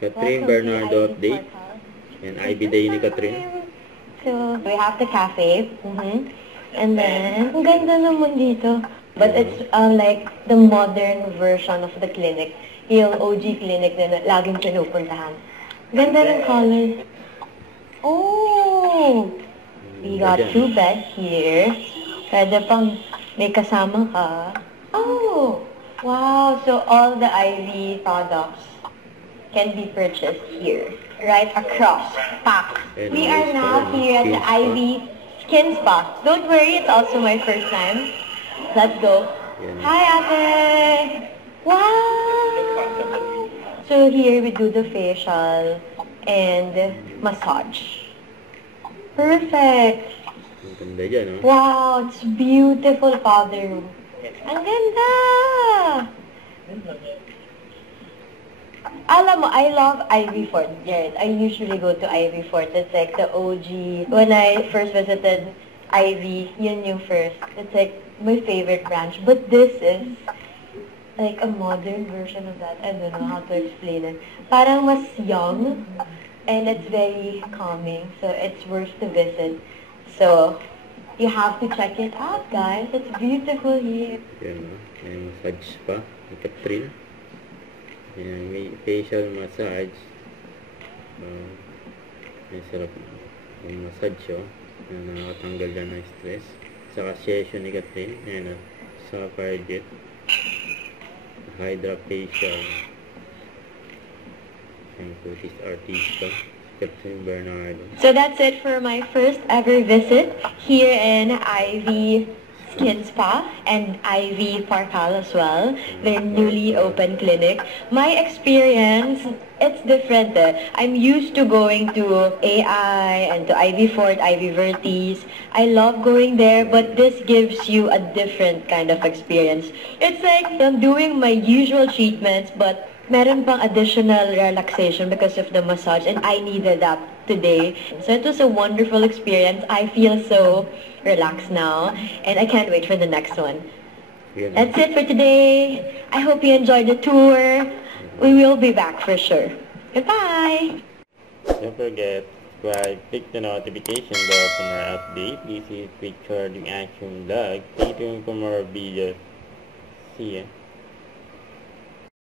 Catherine Bernardo update. And IB day ni Catherine. So, we have the cafe. And then, ang ganda naman dito. But it's like the modern version of the clinic. Yung OG clinic na laging pinupuntahan. Ganda ng color. Oh! We got 2 beds here. Pwede pang may kasama ka. Oh! Wow! So all the IV products can be purchased here. Right across. Pack. We are now here at the IV Skin Spa. Don't worry, it's also my first time. Let's go. Hi, Ate! Wow! So here we do the facial and massage. Perfect! Ang ganda dyan, oh. Wow, it's beautiful powder room. Ang ganda! Alam mo, I love Ivy Fort, Jared. I usually go to Ivy Fort. It's like the OG. When I first visited Ivy, yun yung first. It's like my favorite branch. But this is like a modern version of that. I don't know how to explain it. Parang mas young. And it's very calming, so it's worth to visit. So, you have to check it out, guys. It's beautiful here. Yan, may massage pa ni Catherine. Yan, may facial massage. May sarap yung massage, oh. Yan, nakatanggal dyan ng stress. Saka session ni Catherine. Yan, sa Farjet. Hydra facial. Ang Curtis Artista, Catherine Bernardo. So that's it for my first ever visit here in Ivy Skin Spa and Ivy Parkal as well, their newly open clinic. My experience, it's different. I'm used to going to AI and to Ivy Fort, Ivy Vertis. I love going there, but this gives you a different kind of experience. It's like I'm doing my usual treatments, but meron pang additional relaxation because of the massage, and I needed that today. So it was a wonderful experience. I feel so relaxed now, and I can't wait for the next one. That's it for today. I hope you enjoyed the tour. We will be back for sure. Goodbye! Don't forget, subscribe, click the notification bell for more updates. This is Quick Charging Action Vlog. Stay tuned for more videos. See ya!